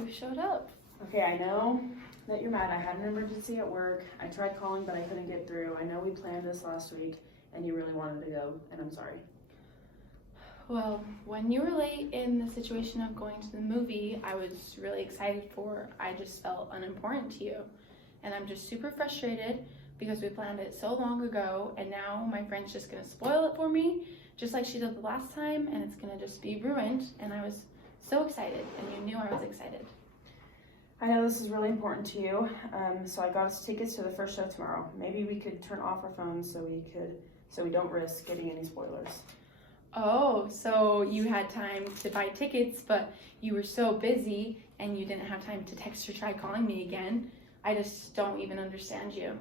who showed up. Okay, I know that you're mad. I had an emergency at work. I tried calling, but I couldn't get through. I know we planned this last week, and you really wanted to go, and I'm sorry. Well, when you were late in the situation of going to the movie, I was really excited I just felt unimportant to you. And I'm just super frustrated because we planned it so long ago, and now my friend's just gonna spoil it for me, just like she did the last time, and it's gonna just be ruined. And I was so excited, and you knew I was excited. I know this is really important to you, so I got us tickets to the first show tomorrow. Maybe we could turn off our phones so we don't risk getting any spoilers. Oh, so you had time to buy tickets, but you were so busy and you didn't have time to text or try calling me again. I just don't even understand you.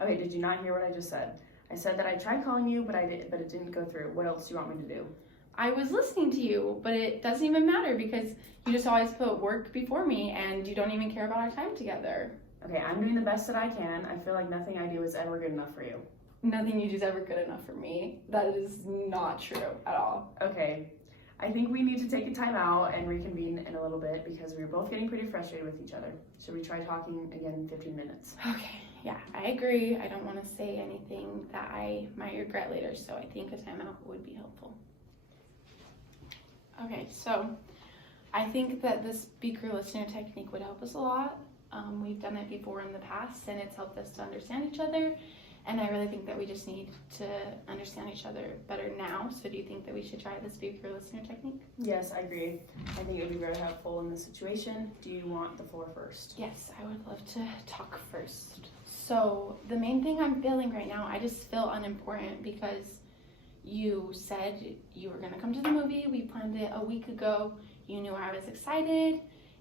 Okay, did you not hear what I just said? I said that I tried calling you, but it didn't go through. What else do you want me to do? I was listening to you, but it doesn't even matter because you just always put work before me and you don't even care about our time together. Okay, I'm doing the best that I can. I feel like nothing I do is ever good enough for you. Nothing you do is ever good enough for me. That is not true at all. Okay, I think we need to take a time out and reconvene in a little bit because we're both getting pretty frustrated with each other. Should we try talking again in 15 minutes? Okay, yeah, I agree. I don't want to say anything that I might regret later, so I think a timeout would be helpful. Okay, so I think that the speaker-listener technique would help us a lot. We've done it before in the past, and it's helped us to understand each other. And I really think that we just need to understand each other better now. So do you think that we should try the speaker-listener technique? Yes, I agree. I think it would be very helpful in this situation. Do you want the floor first? Yes, I would love to talk first. So the main thing I'm feeling right now, I just feel unimportant because you said you were going to come to the movie. We planned it a week ago. You knew I was excited,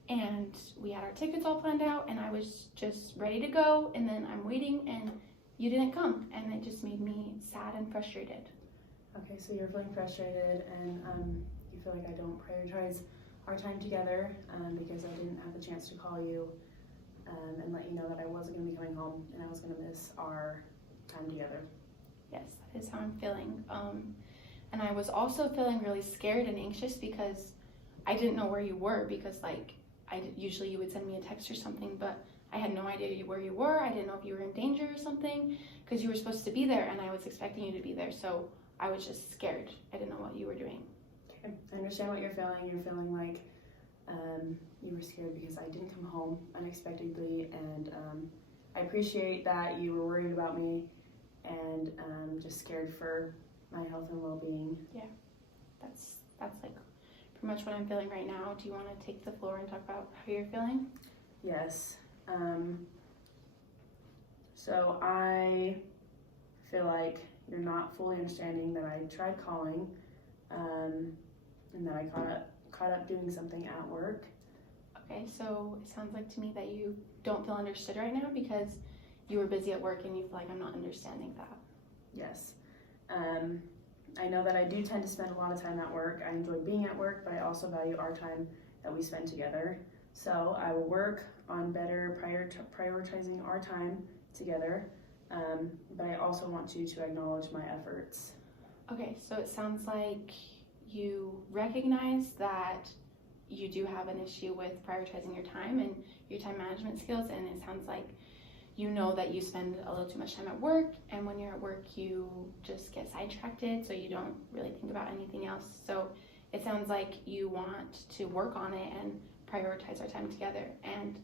and we had our tickets all planned out, and I was just ready to go, and then I'm waiting, and you didn't come, and it just made me sad and frustrated. Okay, so you're feeling frustrated, and you feel like I don't prioritize our time together because I didn't have the chance to call you and let you know that I wasn't going to be coming home and I was going to miss our time together. Yes, that is how I'm feeling. And I was also feeling really scared and anxious because I didn't know where you were because usually you would send me a text or something, but I had no idea where you were. I didn't know if you were in danger or something because you were supposed to be there and I was expecting you to be there. So I was just scared. I didn't know what you were doing. Okay, I understand what you're feeling. You're feeling like you were scared because I didn't come home unexpectedly, and I appreciate that you were worried about me and just scared for my health and well-being. Yeah, that's like pretty much what I'm feeling right now. Do you want to take the floor and talk about how you're feeling? Yes. So I feel like you're not fully understanding that I tried calling and that I caught up doing something at work. Okay, so it sounds like to me that you don't feel understood right now because you were busy at work and you feel like I'm not understanding that. Yes. I know that I do tend to spend a lot of time at work. I enjoy being at work, but I also value our time that we spend together. So I will work on better prioritizing our time together, but I also want you to acknowledge my efforts. Okay, so it sounds like you recognize that you do have an issue with prioritizing your time and your time management skills, and it sounds like you know that you spend a little too much time at work, and when you're at work you just get sidetracked, so you don't really think about anything else. So it sounds like you want to work on it and prioritize our time together. And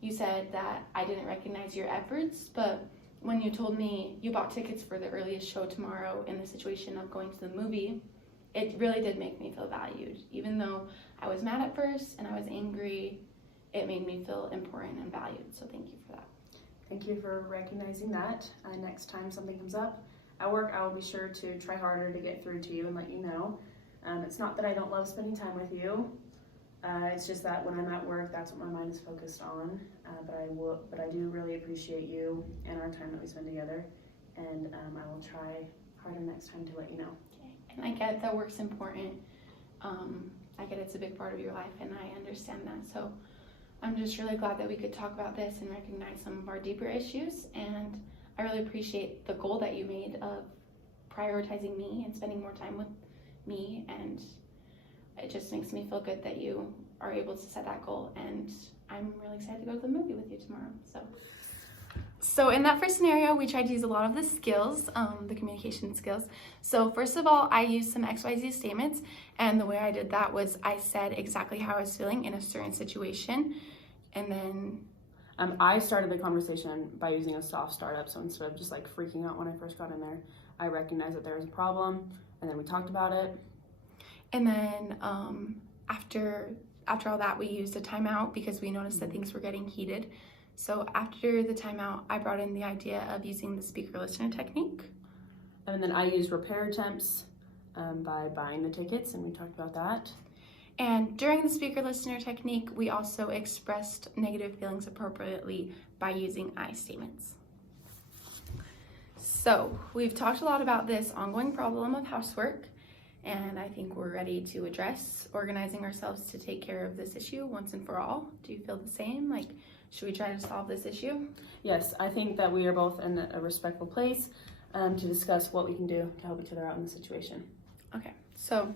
you said that I didn't recognize your efforts, but when you told me you bought tickets for the earliest show tomorrow in the situation of going to the movie, it really did make me feel valued. Even though I was mad at first and I was angry, it made me feel important and valued. So thank you for that. Thank you for recognizing that. Next time something comes up at work, I will be sure to try harder to get through to you and let you know. It's not that I don't love spending time with you. It's just that when I'm at work, that's what my mind is focused on. But I do really appreciate you and our time that we spend together, and I will try harder next time to let you know. Okay. And I get that work's important. I get it's a big part of your life, and I understand that. So I'm just really glad that we could talk about this and recognize some of our deeper issues. And I really appreciate the goal that you made of prioritizing me and spending more time with me, and it just makes me feel good that you are able to set that goal. And I'm really excited to go to the movie with you tomorrow. So in that first scenario, we tried to use a lot of the skills, the communication skills. So first of all, I used some XYZ statements, and the way I did that was I said exactly how I was feeling in a certain situation, and then I started the conversation by using a soft startup. So instead of just like freaking out when I first got in there, I recognized that there was a problem, and then we talked about it. And then after all that, we used a timeout because we noticed that things were getting heated. So after the timeout, I brought in the idea of using the speaker listener technique. And then I used repair attempts by buying the tickets, and we talked about that. And during the speaker listener technique, we also expressed negative feelings appropriately by using I statements. So we've talked a lot about this ongoing problem of housework, and I think we're ready to address organizing ourselves to take care of this issue once and for all. Do you feel the same? Like, should we try to solve this issue? Yes, I think that we are both in a respectful place to discuss what we can do to help each other out in the situation. Okay, so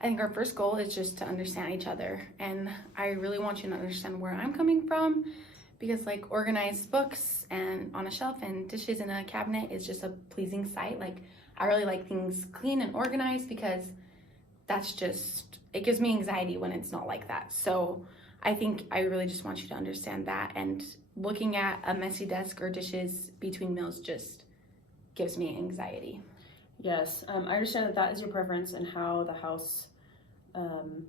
I think our first goal is just to understand each other, and I really want you to understand where I'm coming from, because like organized books and on a shelf and dishes in a cabinet is just a pleasing sight. Like, I really like things clean and organized because that's just, it gives me anxiety when it's not like that. So I think I really just want you to understand that, and looking at a messy desk or dishes between meals just gives me anxiety. Yes, I understand that that is your preference and how the house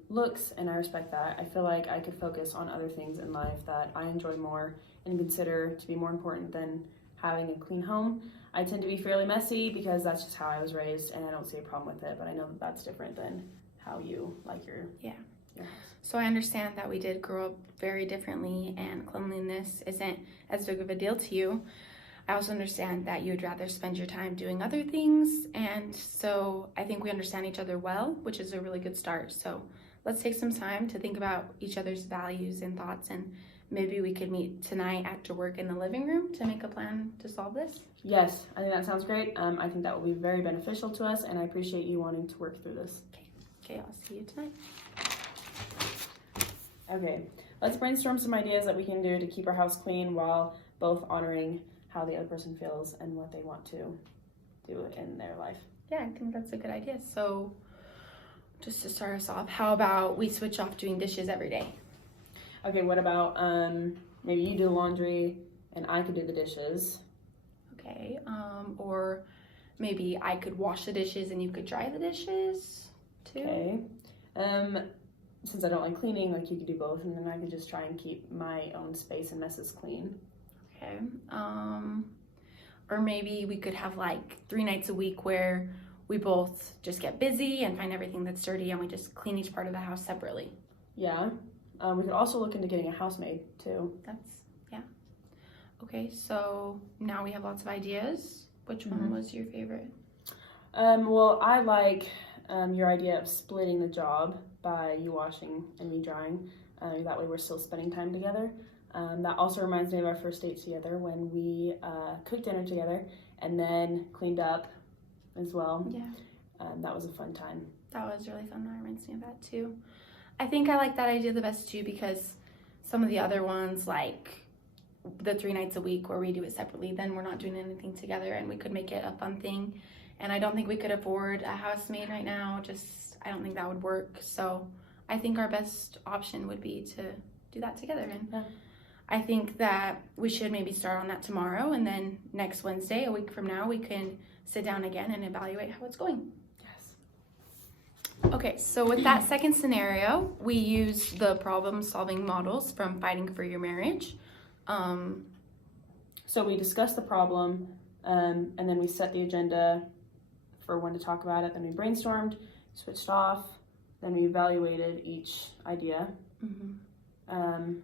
looks, and I respect that. I feel like I could focus on other things in life that I enjoy more and consider to be more important than having a clean home. I tend to be fairly messy because that's just how I was raised, and I don't see a problem with it, but I know that that's different than how you like your house. So I understand that we did grow up very differently, and cleanliness isn't as big of a deal to you. I also understand that you would rather spend your time doing other things, and so I think we understand each other well, which is a really good start. So let's take some time to think about each other's values and thoughts, and maybe we could meet tonight after work in the living room to make a plan to solve this. Yes, I think that sounds great. I think that will be very beneficial to us, and I appreciate you wanting to work through this. Okay, I'll see you tonight. Okay, let's brainstorm some ideas that we can do to keep our house clean while both honoring how the other person feels and what they want to do in their life. Yeah, I think that's a good idea. So just to start us off, how about we switch off doing dishes every day? Okay, what about maybe you do the laundry and I could do the dishes? Okay, or maybe I could wash the dishes and you could dry the dishes too. Okay. Since I don't like cleaning, like you could do both, and then I could just try and keep my own space and messes clean. Okay. Or maybe we could have like 3 nights a week where we both just get busy and find everything that's dirty, and we just clean each part of the house separately. Yeah. We could also look into getting a housemaid too. Yeah. Okay, so now we have lots of ideas. Which one was your favorite? Well, I like your idea of splitting the job by you washing and me drying. That way we're still spending time together. That also reminds me of our first date together when we cooked dinner together and then cleaned up as well. Yeah. That was a fun time. That was really fun. That reminds me of that too. I think I like that idea the best too, because some of the other ones, like the 3 nights a week where we do it separately, then we're not doing anything together, and we could make it a fun thing. And I don't think we could afford a housemaid right now. I don't think that would work. So I think our best option would be to do that together. And I think that we should maybe start on that tomorrow, and then next Wednesday, a week from now, we can sit down again and evaluate how it's going. Yes. Okay, so with that second scenario, we use the problem-solving models from Fighting for Your Marriage. So we discussed the problem, and then we set the agenda for when to talk about it. Then we brainstormed, switched off, then we evaluated each idea.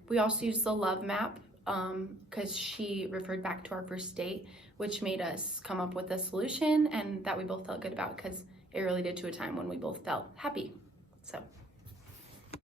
We also used the love map because she referred back to our first date, which made us come up with a solution and that we both felt good about, because it really did to a time when we both felt happy. So